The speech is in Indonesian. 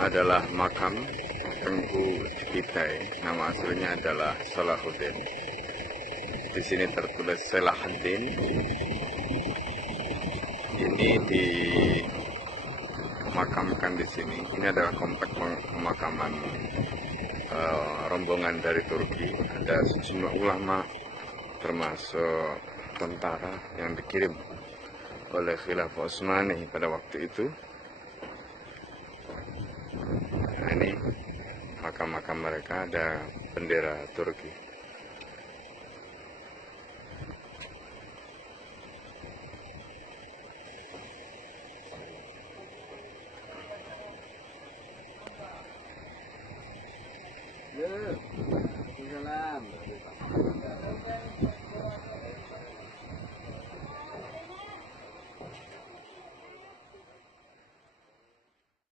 adalah makam Tengku Cikitai. Nama aslinya adalah Salahuddin. Di sini tertulis Salahuddin. Ini dimakamkan di sini. Ini adalah komplek pemakaman rombongan dari Turki. Ada sejumlah ulama, termasuk tentara yang dikirim oleh Khilafah Utsmani pada waktu itu. Nah, ini makam-makam mereka, ada bendera Turki.